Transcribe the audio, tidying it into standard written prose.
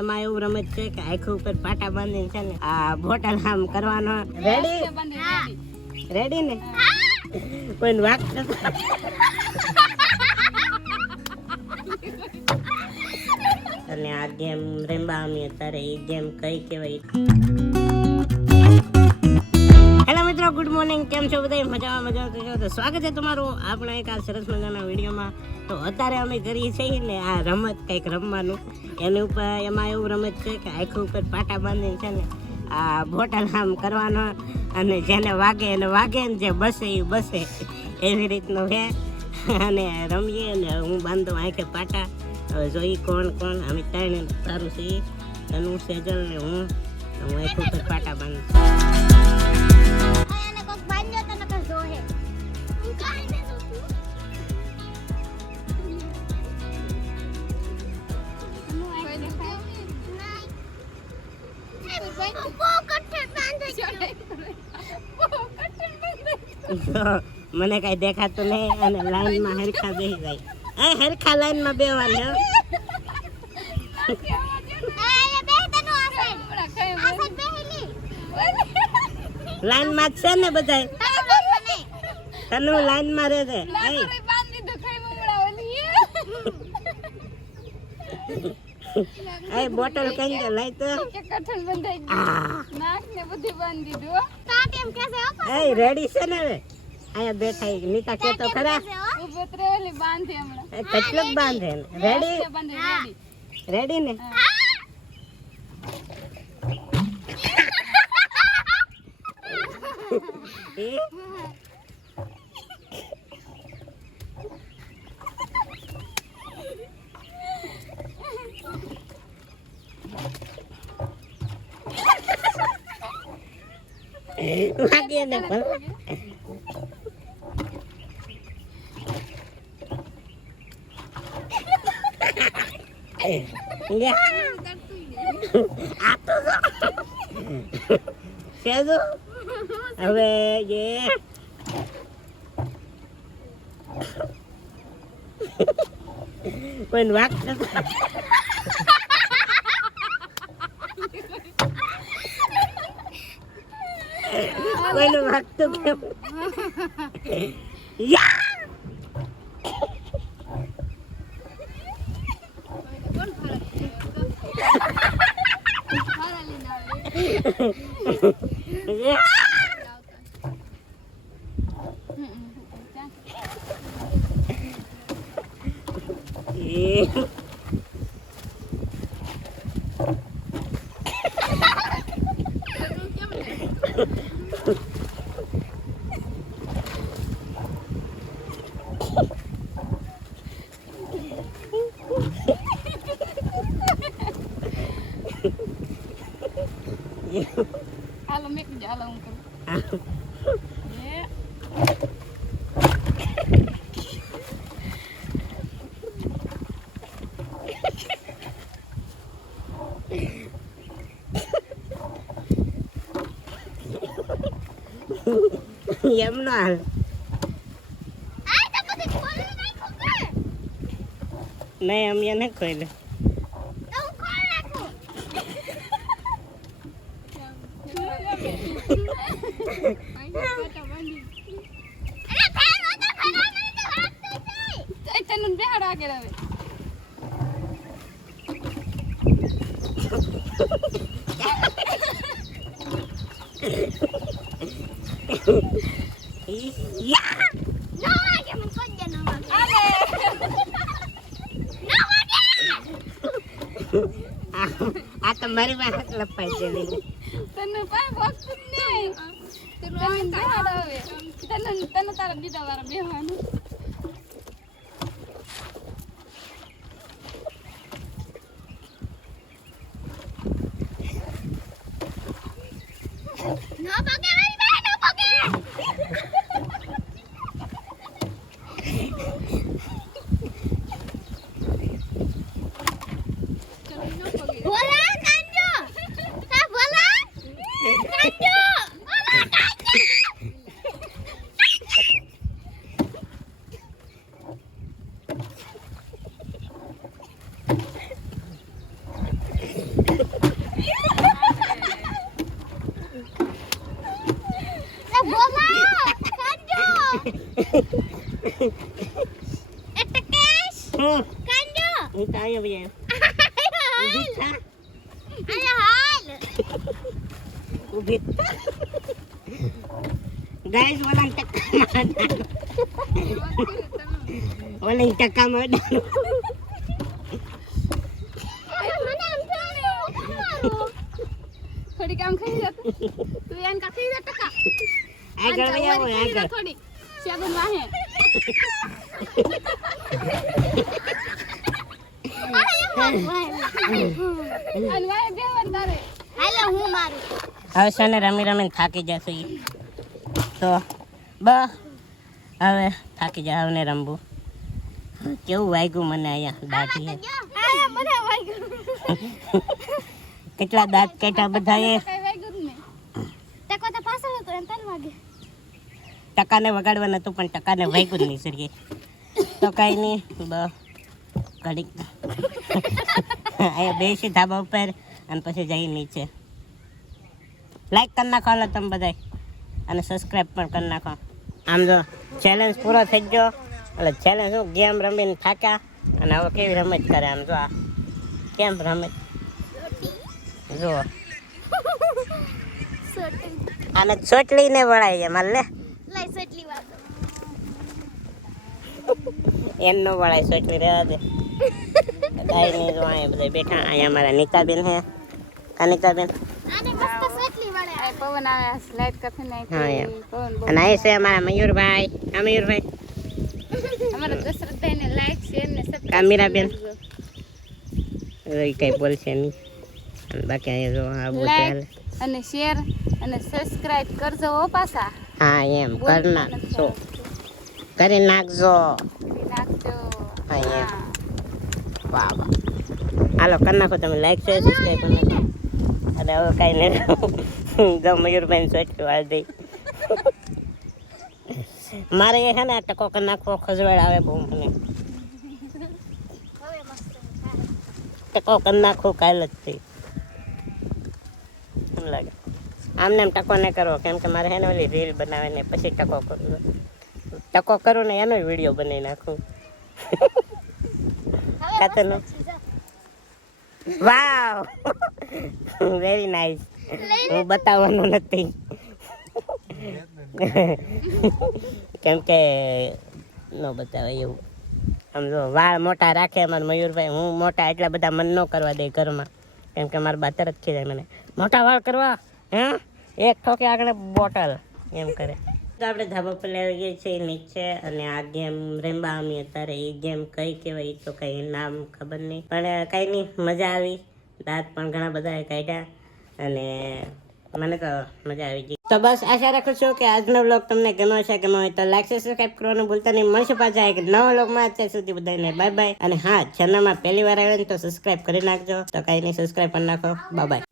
એમાં એવું રમત છે કે આખું ઉપર પાટા બાંધીને છે ને આ બોટલ આમ કરવાનો. રેડી રેડી ને કોઈ વાક અને આ ગેમ રમવા અમે અત્યારે એ ગેમ કઈ કહેવાય. હેલો મિત્રો, ગુડ મોર્નિંગ. કેમ છો બધા? મજામાં છો તો સ્વાગત છે તમારું આપણા એક આ સરસ મજાના વિડીયોમાં. તો અત્યારે અમે કરીએ છીએ ને આ રમત કંઈક રમવાનું. એની ઉપર એમાં એવું રમત છે કે આખું ઉપર પાટા બાંધીને છે ને આ બોટલ આમ કરવાનો અને જેને વાગે એને વાગે ને જે બસે એ બસે એવી રીતનું છે. અને રમીએ ને હું બાંધો આંખે પાટા. હવે જોઈ કોણ કોણ અમે ત્રણ સારું છે એનું સેજલ ને હું આખું ઉપર પાટા બાંધું. મને કઈ દેખાતું નહીં અને લાઈન માં હરખા બેસી જાય. હરખા લાઈન માં બેવાનું લાઈન માં જ છે ને બધા. તને લાઈન માં રહે છે. બોટલ કઈ દે લઈ તો રેડી છે ને હવે અહીંયા બેઠા નીતા કે તો ખરા કેટલું બાંધે. રેડી રેડી ને વાગે ને હવે જે કોઈ વાક કોઈનું વાગતું કેમ Halo Mek, jalan ungkul. Yếm nó à? Này em yên hết cười rồi. આ તમારી પાસે લપાઈ દેલી તને પાય વખત નહીં તને બેહાડાવે તને તારા બીજા વાર બેહવાનું No pake mari be no pake bola kanjo ta bola kanjo bola kanjo અહીંયા ઊભી થા ઊભી થા ગાઈસ ઓલા ટક્કા માર થોડી કામ ખાઈ જતો તું એને કા ખાઈ જતો કા આગળ વઈ આવો આગળ થોડી સેબન વાહે અને વાહે બેવન તારે હાલો હું મારું હવે છે ને રમી રમીને થાકી જશે ઈ. તો હવે થાકી જાય હવે ને રમવું કેવું વાગ્યું મને અહીંયા દાઢી આ મને વાગ્યું કેટલા દાંત કાઢ્યા બધાએ કઈ વાગ્યું જ નહીં ટકો તો પાછળ હતો એમ તને વાગે ટકાને વગાડવાનું હતું પણ ટકાને વાગ્યું જ નહીં સરીએ તો કાંઈ નહીં ઘડીક અહીંયા બેસી ધાબા ઉપર અને પછી જઈ નીચે લાઈક કરી નાખો હાલો તમે બધાય અને સબસ્ક્રાઈબ પણ કરી નાખો આમ જો ચેલેન્જ પૂરો થઈ ગયો એટલે ચેલેન્જ શું ગેમ રમીને થાક્યા અને હવે કેવી રમત કરે આમ જો આ કેમ રમત જુઓ આને ચોટલીને વળાય છે મારે લે લઈ સટલી વાત એમનો વળાય ચોટલી રહેવા દે કાંઈ નહીં જો અહીંયા બધા બેઠા અહીંયા અમારા નીતાબેન હે કાનિકાબેન આને મસ્ત સટલી વળે આ પવન આવે લાઈટ કાફી હા, નાખી એમ. પવન બહુ અને અહીં છે અમારા મયુરભાઈ આ મયુરભાઈ અમારા દશરથભાઈને લાઈક શેર ને સબસ્ક્રાઇબ આ મીરાબેન એ કંઈ બોલશે નહીં અને બાકી અહીંયા જો આ બધું લાઈક હાલે અને શેર અને સબસ્ક્રાઇબ કરજો હો પાછા હા એમ કર નાખજો કરી નાખજો કરી નાખજો હા, એમ. હા. વાહ વાહ હાલો કરી નાખો તમે લાઈક છે સબસ્ક્રાઈબ કરી નાખો અને હવે કાંઈ નહીં જો મયુરભાઈ સોચ્યું હાલ દઈ મારે એ છે ને આ ટકો કરી નાખવો ખજવાડ આવે બહુ મને હવે મસ્ત ટકો કરી નાખવું કાલ જ થઈ એમ લાગે આમને એમ ટકો ન કરવો કેમ કે મારે છે ને ઓલી રીલ બનાવે ને પછી ટકો કરવો ટકો કરું ને એનો વિડીયો બનાવી નાખું કાતરનો વાવ વેરી નાઇસ હું બતાવવાનું નથી કેમ કે ન બતાવે એવું આમ જો વાળ મોટા રાખે અમારા મયુરભાઈ હું મોટા એટલા બધા મન ન કરવા દે ઘરમાં કેમ કે મારા બા તરત ખીજાય મને મોટા વાળ કરવા હે એક ઠોકે આગળ બોટલ એમ કરે તો આપણે ધાબા પર લઈ ગઈએ છીએ નીચે અને આ ગેમ રેમ્બા અમે અત્યારે એ ગેમ કઈ કહેવાય એ તો કંઈ નામ ખબર નહીં પણ કંઈ નહીં મજા આવી દાંત પણ ઘણા બધા કાઢ્યા અને મને તો મજા આવી ગઈ તો બસ આશા રાખું છું કે આજનો વ્લોગ તમને ગમ્યો છે ગમ્યો હોય તો લાઈક સબસ્ક્રાઈબ કરવાનું ભૂલતા નહીં મળશે પાછા એક નવા વ્લોગમાં અત્યાર સુધી બધાને બાય બાય અને હા ચેનલમાં પહેલી વાર આવ્યો ને તો સબસ્ક્રાઈબ કરી નાખજો તો કાંઈ નહીં સબસ્ક્રાઈબ કરી નાખો બાય બાય